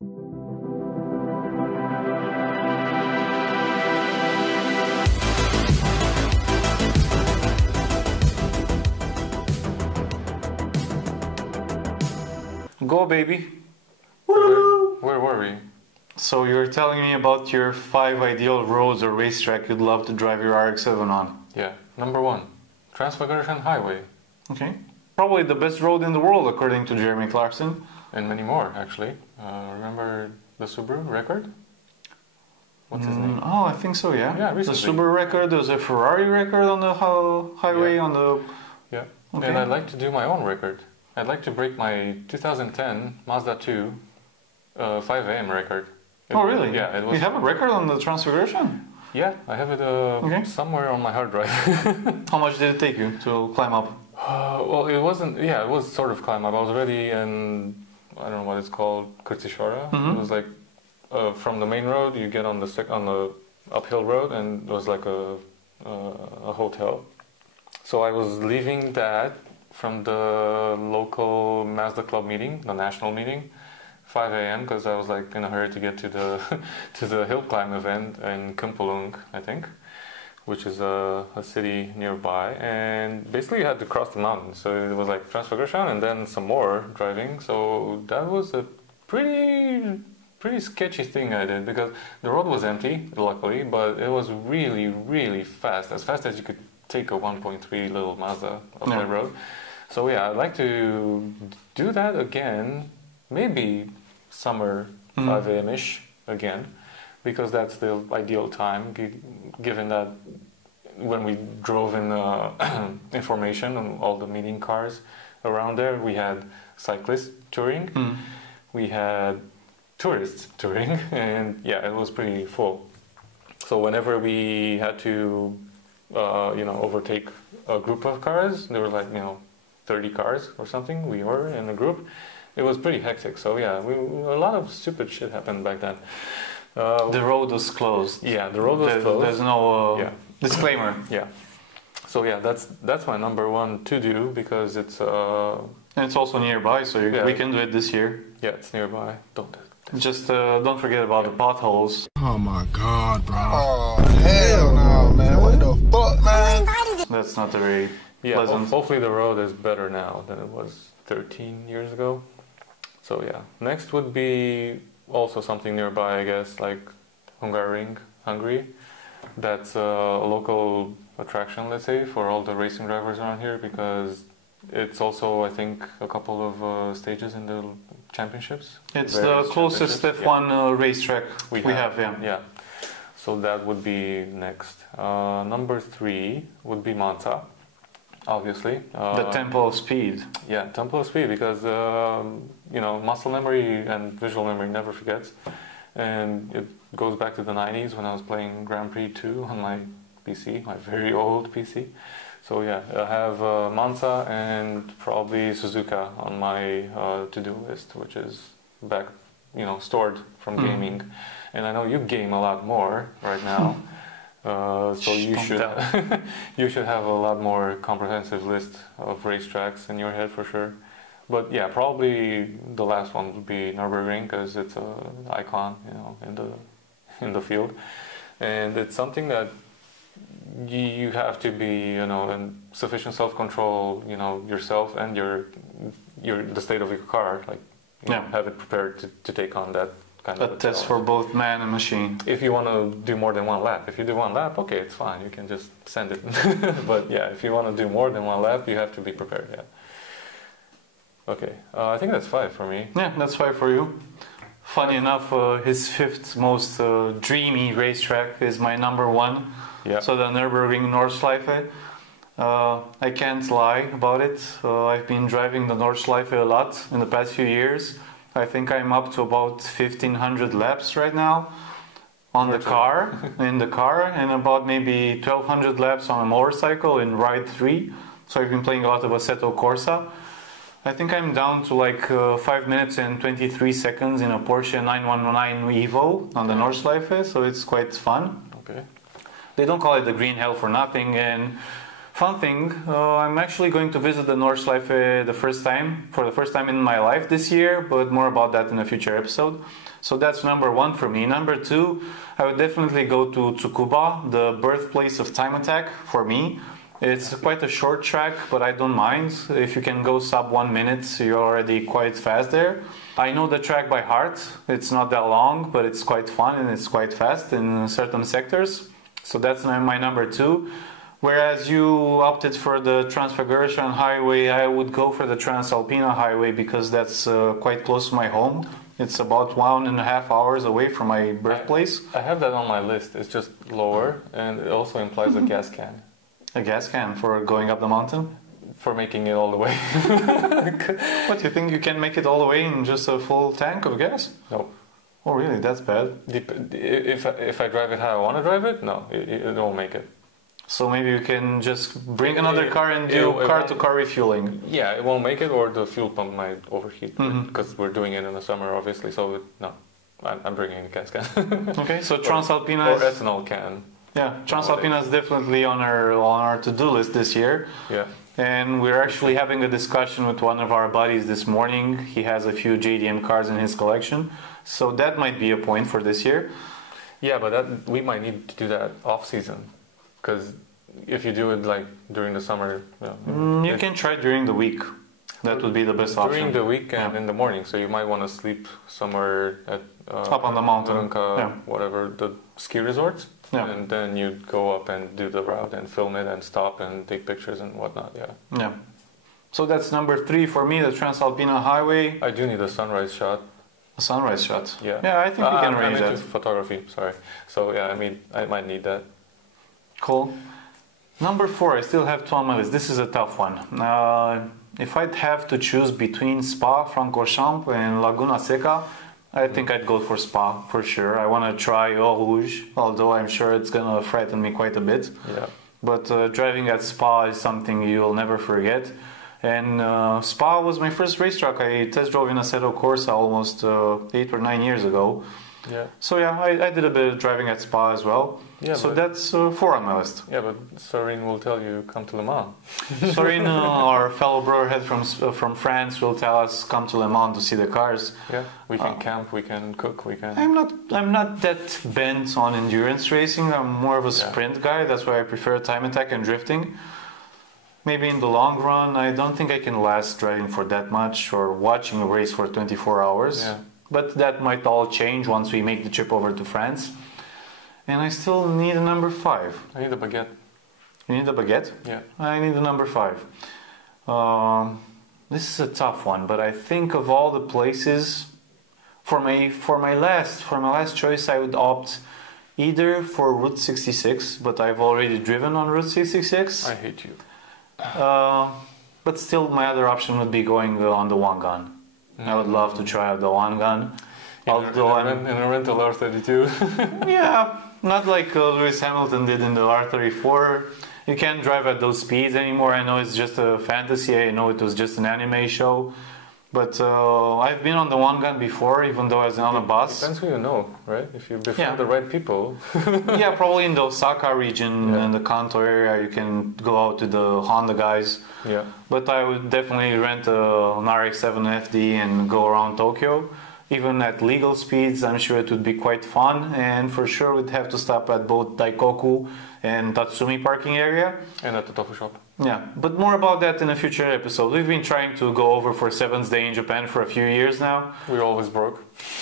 Go, baby. Where were we? So you're telling me about your 5 ideal roads or racetrack you'd love to drive your RX-7 on. Yeah, number 1, Transfagarasan Highway. Okay. Probably the best road in the world, according to Jeremy Clarkson. And many more, actually. Remember the Subaru record? What's his name? Oh, I think so, yeah. Yeah, recently. The Subaru record, there's a Ferrari record on the highway, Yeah. on the... Yeah, Okay. and I'd like to do my own record. I'd like to break my 2010 Mazda 2 5 AM record. Oh, really? Yeah, it was. You have a record on the Transfagarasan? Yeah, I have it somewhere on my hard drive. How much did it take you to climb up? Well, it wasn't. Yeah, it was sort of climb up. I was already in. I don't know what it's called, Kurtishora. Mm-hmm. It was like from the main road, you get on the uphill road, and it was like a hotel. So I was leaving that from the local Mazda club meeting, the national meeting, 5 AM, because I was like in a hurry to get to the to the hill climb event in Kumpulung, I think, which is a city nearby, and basically you had to cross the mountain. So it was like Transfagarasan and then some more driving. So that was a pretty sketchy thing I did, because the road was empty, luckily, but it was really fast as you could take a 1.3 little Mazda up the road. So yeah, I'd like to do that again, maybe summer 5 AM-ish again, because that's the ideal time, given that when we drove in information on all the meeting cars around there, we had cyclists touring, we had tourists touring, and yeah, it was pretty full. So whenever we had to overtake a group of cars, there were like 30 cars or something, we were in a group. It was pretty hectic. So yeah, a lot of stupid shit happened back then. The road was closed. Yeah, the road was closed. There's no disclaimer. Yeah. So yeah, that's my number 1 to do, because it's and it's also nearby, so we can do it this year. Yeah, it's nearby. Don't do it. Just don't forget about the potholes. Oh my god, bro. Oh hell no, man. What the fuck, man? That's not very pleasant. Hopefully the road is better now than it was 13 years ago. So yeah, next would be also something nearby, I guess, like Hungary. That's a local attraction, let's say, for all the racing drivers around here, because it's also, I think, a couple of stages in the championships. It's the closest F1 racetrack we have, yeah. Yeah. So that would be next. Number 3 would be Monza, obviously. The Temple of Speed. Yeah, Temple of Speed, because muscle memory and visual memory never forgets, and it goes back to the 90s when I was playing Grand Prix 2 on my PC, my very old PC. So yeah, I have Monza and probably Suzuka on my to-do list, which is back, stored from gaming. And I know you game a lot more right now, so you should have a lot more comprehensive list of racetracks in your head for sure. But yeah, probably the last one would be Nurburgring, because it's an icon, in the field, and it's something that you have to be, in sufficient self-control, yourself and the state of your car, like have it prepared to take on that kind of. A test for both man and machine. If you want to do more than 1 lap, if you do 1 lap, okay, it's fine, you can just send it. But yeah, if you want to do more than 1 lap, you have to be prepared. Yeah. Okay, I think that's 5 for me. Yeah, that's 5 for you. Funny enough, his 5th most dreamy racetrack is my number 1. Yeah. So the Nurburgring Nordschleife. I can't lie about it. I've been driving the Nordschleife a lot in the past few years. I think I'm up to about 1,500 laps right now on the car, and about maybe 1,200 laps on a motorcycle in Ride 3. So I've been playing a lot of Assetto Corsa. I think I'm down to like 5 minutes and 23 seconds in a Porsche 919 Evo on the Nordschleife, so it's quite fun. Okay. They don't call it the green hell for nothing, and Fun thing, I'm actually going to visit the Nordschleife for the first time in my life this year, but more about that in a future episode. So that's number 1 for me. Number 2, I would definitely go to Tsukuba, the birthplace of time attack for me. It's quite a short track, but I don't mind. If you can go sub 1 minute, you're already quite fast there. I know the track by heart. It's not that long, but it's quite fun and it's quite fast in certain sectors. So that's my number 2. Whereas you opted for the Transfagarasan highway, I would go for the Transalpina highway because that's quite close to my home. It's about 1.5 hours away from my birthplace. I have that on my list. It's just lower, and it also implies a gas can. A gas can for going up the mountain? For making it all the way. What, you think you can make it all the way in just a full tank of gas? No. Oh really, that's bad. If I drive it how I want to drive it, no, it won't make it. So maybe you can just bring another car and do car-to-car refueling. Yeah, it won't make it, or the fuel pump might overheat, because we're doing it in the summer, obviously. So no, I'm bringing a gas can. Okay, so Transalpina or ethanol can. Yeah, Transalpina is definitely on our to-do list this year. Yeah. And we're actually having a discussion with one of our buddies this morning. He has a few JDM cars in his collection, so that might be a point for this year. Yeah, but we might need to do that off-season. Because if you do it like during the summer, you can try during the week. That would be the best option. During the week and in the morning, so you might want to sleep somewhere at up on the mountain, whatever the ski resorts, and then you go up and do the route and film it and stop and take pictures and whatnot. Yeah. So that's number 3 for me, the Transalpina highway. I do need a sunrise shot. A sunrise shot. Yeah. Yeah, I think we can arrange that. Photography. Sorry. So yeah, I might need that. Cool. Number 4, I still have 2 on my list. This is a tough one. If I'd have to choose between Spa, Francorchamps and Laguna Seca, I think I'd go for Spa for sure. I want to try Eau Rouge, although I'm sure it's going to frighten me quite a bit. Yeah. But driving at Spa is something you'll never forget. And Spa was my first racetrack. I test drove in Assetto Corsa almost 8 or 9 years ago. Yeah. So yeah, I did a bit of driving at Spa as well. Yeah, so that's 4 on my list. Yeah, but Sorin will tell you come to Le Mans. Sorin, our fellow Brotorhead from France, will tell us come to Le Mans to see the cars. Yeah, we can camp, we can cook, we can. I'm not that bent on endurance racing. I'm more of a sprint guy. That's why I prefer time attack and drifting. Maybe in the long run, I don't think I can last driving for that much or watching a race for 24 hours. Yeah. But that might all change once we make the trip over to France. And I still need a number 5. I need a baguette. You need a baguette? Yeah. I need a number 5. This is a tough one, but I think of all the places, for my last choice, I would opt either for Route 66, but I've already driven on Route 66. I hate you. But still, my other option would be going on the Wangan. I would love to try out the Wangan. In a rental R32. Yeah, not like Lewis Hamilton did in the R34. You can't drive at those speeds anymore. I know it's just a fantasy. I know it was just an anime show. But I've been on the Wangan before, even though I was on a bus. Depends who you know, right? If you befriend the right people. Yeah, probably in the Osaka region and the Kanto area, you can go out to the Honda guys. Yeah. But I would definitely rent an RX7 FD and go around Tokyo. Even at legal speeds, I'm sure it would be quite fun. And for sure, we'd have to stop at both Daikoku and Tatsumi parking area. And at the tofu shop. Yeah, but more about that in a future episode. We've been trying to go over for 7th Day in Japan for a few years now. We're always broke.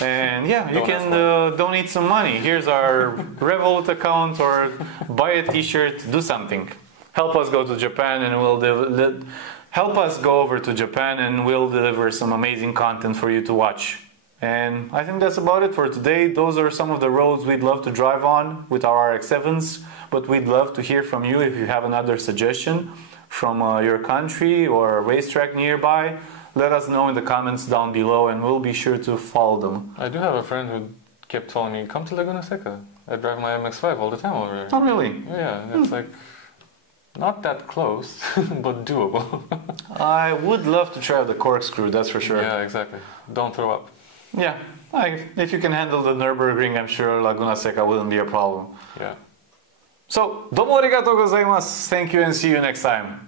And yeah, you can donate some money. Here's our Revolut account, or buy a t-shirt, do something. Help us go to Japan and help us go over to Japan and we'll deliver some amazing content for you to watch. And I think that's about it for today. Those are some of the roads we'd love to drive on with our RX7s, but we'd love to hear from you if you have another suggestion from your country or a racetrack nearby. Let us know in the comments down below and we'll be sure to follow them. I do have a friend who kept telling me, come to Laguna Seca. I drive my MX-5 all the time over here. Oh, really? Yeah, it's like not that close, but doable. I would love to try the corkscrew, that's for sure. Yeah, exactly. Don't throw up. Yeah, if you can handle the Nurburgring, I'm sure Laguna Seca wouldn't be a problem. Yeah. So, domo arigatou gozaimasu, thank you and see you next time.